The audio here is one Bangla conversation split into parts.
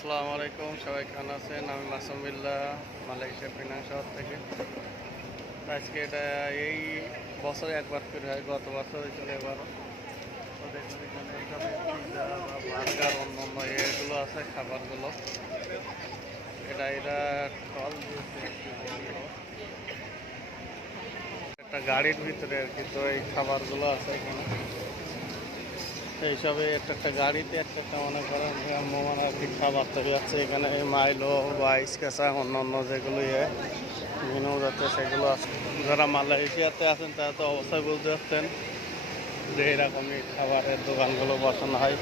আসসালামু আলাইকুম, সবাই কেমন আছেন? আমি মাসুম বিল্লাহ, মালয়েশিয়া পেনাং শহর থেকে। আজকে এটা এই বছরে একবার করে হয়, গত বছর হয়েছিল, এবারও। তো দেখুন এখানে এইসব পিৎজা বা বার্গার অন্য এগুলো আছে, খাবারগুলো। এরা স্টল দিয়েছে একটু বড়। একটা গাড়ির ভিতরে আর কি, তো এই খাবারগুলো আছে এখানে। এইসবে একটা গাড়িতে একটা মনে করেন মনে আর কি খাবার তৈরি আছে এখানে, মাইলো বা স্কেচা অন্য যেগুলো মেনু যাচ্ছে সেগুলো আছে। যারা মালয়েশিয়াতে আছেন তারা তো অবশ্যই বুঝতে পারছেন যে এরকমই খাবারের দোকানগুলো বসানো হয়।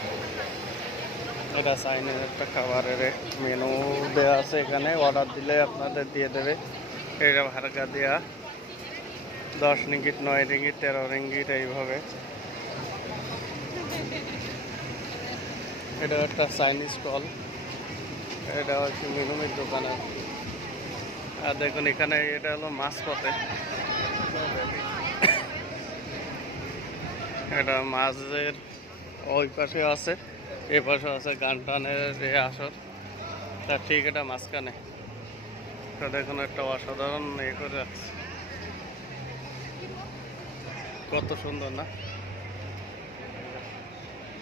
এটা চাইনিজ একটা খাবারের মেনু দেওয়া আছে এখানে, অর্ডার দিলে আপনাদের দিয়ে দেবে। এটা ভাড়া দেওয়া 10 রিঙ্গিট, 9 রিঙ্গিট, 13 রিঙ্গিট এইভাবে। এটা একটা চাইনিজ স্টল, এটা হচ্ছে মেনুমির দোকান আর কি। আর দেখুন এখানে এটা হলো মাঝপথে, এটা মাছের ওই পাশে আছে, এ পাশে আছে গান টানের আসর, তা ঠিক এটা মাঝখানে। তো দেখুন একটা অসাধারণ করে রাখছে, কত সুন্দর না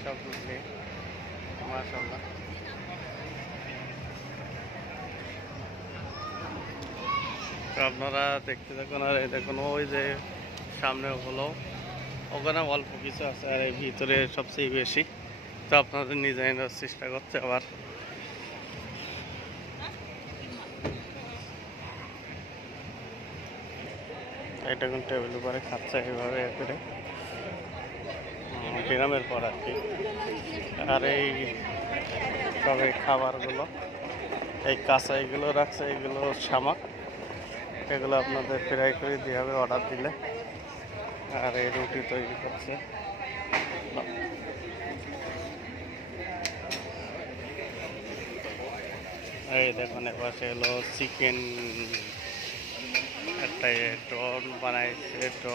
সব মিলিয়ে, মাশাআল্লাহ। তো আপনারা দেখতে থাকুন। আর এই দেখুন ওই যে সামনে হলো, ওখানে অল্প কিছু আছে, আর এই ভিতরে সবচেয়ে বেশি। তো আপনাদের নিজে নেওয়ার চেষ্টা করছে আবার। এটা কোন টেবিল উপরে খাচ্ছে এইভাবে করে বিরামের পর আর কি। আর এই সব এই খাবারগুলো, এই কাঁচা এগুলো রাখছে, এগুলো শামাক, এগুলো আপনাদের ফ্রাই করে দিয়ে হবে অর্ডার দিলে। আর এই রুটি তৈরি করছে, এই দেখুন এপাশে হলো চিকেন একটা ডন বানাইছে তো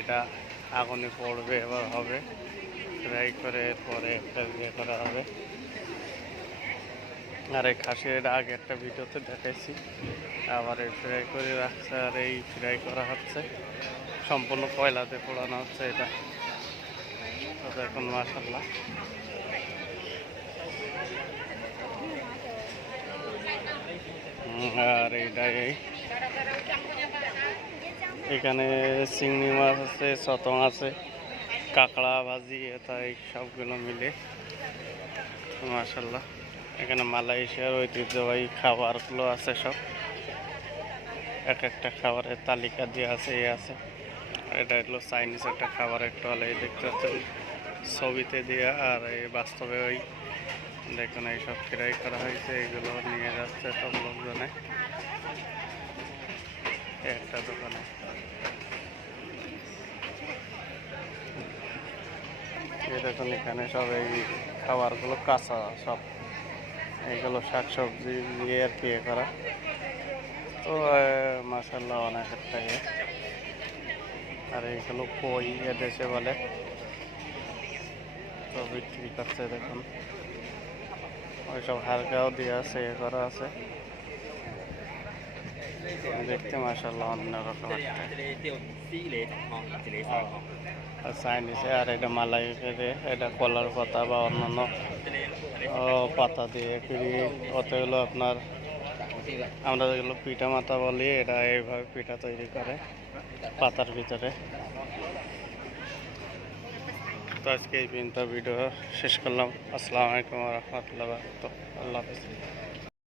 এটা আগুনে পড়বে, এবার হবে ফ্রাই করে, এরপরে একটা করা হবে। আর এই খাসির আগে একটা ভিডিওতে দেখাইছি, আবার এই ফ্রাই করে রাখছে, আর এই ফ্রাই করা হচ্ছে, সম্পূর্ণ কয়লাতে পোড়ানো হচ্ছে এটা। তো দেখুন মাশাআল্লাহ। আর এইটাই এখানে চিংড়ি মাছ আছে, চতং আছে, কাঁকড়া ভাজি, তাই সবগুলো মিলে মাশাআল্লাহ। এখানে মালয়েশিয়ার ঐতিহ্যবাহী খাবারগুলো আছে সব, একটা খাবারের তালিকা দিয়ে আছে আছে। এটা হলো চাইনিজ একটা খাবারের টল, এই দেখতে পাচ্ছেন ছবিতে দেওয়া, আর এই বাস্তবে ওই দেখুন এইসব ফ্রাই করা হয়েছে, এগুলো নিয়ে যাচ্ছে সব লোকজনে একটা দোকানে। এই দেখুন এখানে সব এই খাবারগুলো কাঁচা সব, এইগুলো শাকসবজি দিয়ে আর কি করা। তো মাশাআল্লাহ অনেক একটা আর এইগুলো কই এদেশে বলে, তো বিক্রি করছে দেখুন। ওইসব হালকাও দিয়ে আছে, করা আছে, দেখতে মাশাআল্লাহ অন্যরকম একটা। আর চাইনিজে, আর এটা মালাই করে, এটা কলার পাতা বা অন্যান্য পাতা দিয়ে করি। ওতে হলো আপনার আমরা যেগুলো পিঠা মাথা বলি, এটা এইভাবে পিঠা তৈরি করে পাতার ভিতরে। তো আজকে এই পর্যন্ত ভিডিও শেষ করলাম। আসসালামু আলাইকুম ওয়া রাহমাতুল্লাহি ওয়া বারাকাতুহু। আল্লাহ হাফেজ।